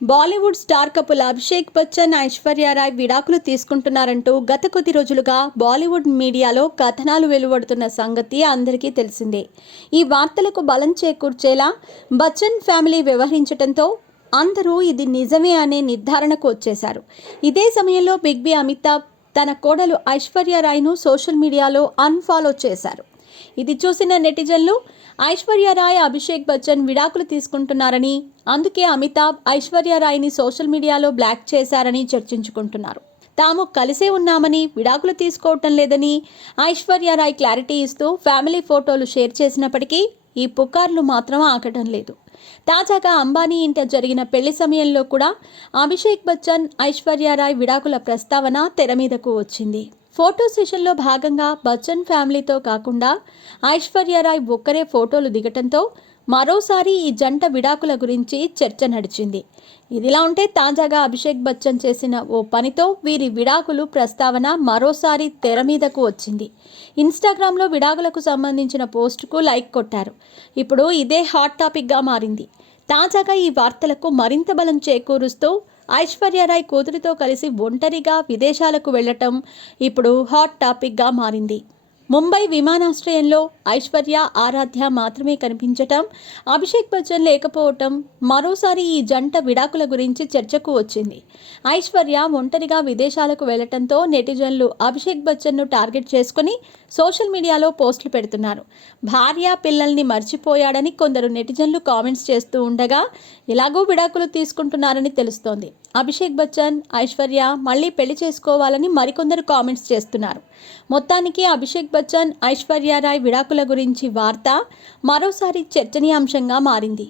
Bollywood star couple Abhishek Bachchan, Aishwarya Roy విడాకులు తీసుకుంటున్నారంటూ గత కొద్ది రోజులుగా బాలీవుడ్ మీడియాలో కథనాలు వెలువడుతున్న సంగతి అందరికీ తెలిసిందే. ఈ వార్తలకు బలం చేకూర్చేలా బచ్చన్ ఫ్యామిలీ వ్యవహరించడంతో అందరూ ఇది నిజమే అనే నిర్ధారణకు వచ్చేశారు. ఇదే సమయంలో బిగ్ బి అమితాబ్ తన కోడలు ఐశ్వర్య రాయ్ను సోషల్ మీడియాలో అన్ఫాలో చేశారు. ఇది చూసిన నెటిజన్లు ఐశ్వర్య రాయ్, అభిషేక్ బచ్చన్ విడాకులు తీసుకుంటున్నారని, అందుకే అమితాబ్ ఐశ్వర్య రాయ్ని సోషల్ మీడియాలో బ్లాక్ చేశారని చర్చించుకుంటున్నారు. తాము కలిసే ఉన్నామని, విడాకులు తీసుకోవటం లేదని ఐశ్వర్య రాయ్ క్లారిటీ ఇస్తూ ఫ్యామిలీ ఫోటోలు షేర్ చేసినప్పటికీ ఈ పుకార్లు మాత్రం ఆగటం లేదు. తాజాగా అంబానీ ఇంట జరిగిన పెళ్లి సమయంలో కూడా అభిషేక్ బచ్చన్, ఐశ్వర్య రాయ్ విడాకుల ప్రస్తావన తెర మీదకు వచ్చింది. ఫోటో సెషన్లో భాగంగా బచ్చన్ ఫ్యామిలీతో కాకుండా ఐశ్వర్య రాయ్ ఒక్కరే ఫోటోలు దిగటంతో మరోసారి ఈ జంట విడాకుల గురించి చర్చ నడిచింది. ఇదిలా ఉంటే తాజాగా అభిషేక్ బచ్చన్ చేసిన ఓ పనితో వీరి విడాకులు ప్రస్తావన మరోసారి తెర మీదకు వచ్చింది. ఇన్స్టాగ్రామ్లో విడాకులకు సంబంధించిన పోస్టుకు లైక్ కొట్టారు. ఇప్పుడు ఇదే హాట్ టాపిక్గా మారింది. తాజాగా ఈ వార్తలకు మరింత బలం చేకూరుస్తూ ఐశ్వర్య రాయ్ కూతురితో కలిసి ఒంటరిగా విదేశాలకు వెళ్లటం ఇప్పుడు హాట్ టాపిక్గా మారింది. ముంబై విమానాశ్రయంలో ఐశ్వర్య, ఆరాధ్య మాత్రమే కనిపించటం, అభిషేక్ బచ్చన్ లేకపోవటం మరోసారి ఈ జంట విడాకుల గురించి చర్చకు వచ్చింది. ఐశ్వర్య ఒంటరిగా విదేశాలకు వెళ్లటంతో నెటిజన్లు అభిషేక్ బచ్చన్ను టార్గెట్ చేసుకుని సోషల్ మీడియాలో పోస్టులు పెడుతున్నారు. భార్య, పిల్లల్ని మర్చిపోయాడని కొందరు నెటిజన్లు కామెంట్స్ చేస్తూ ఉండగా ఎలాగో విడాకులు తీసుకుంటున్నారని తెలుస్తోంది. అభిషేక్ బచ్చన్, ఐశ్వర్య మళ్ళీ పెళ్లి చేసుకోవాలని మరికొందరు కామెంట్స్ చేస్తున్నారు. మొత్తానికి అభిషేక్ బచ్చన్, ఐశ్వర్య రాయ్ విడాకుల గురించి వార్త మరోసారి చర్చనీయాంశంగా మారింది.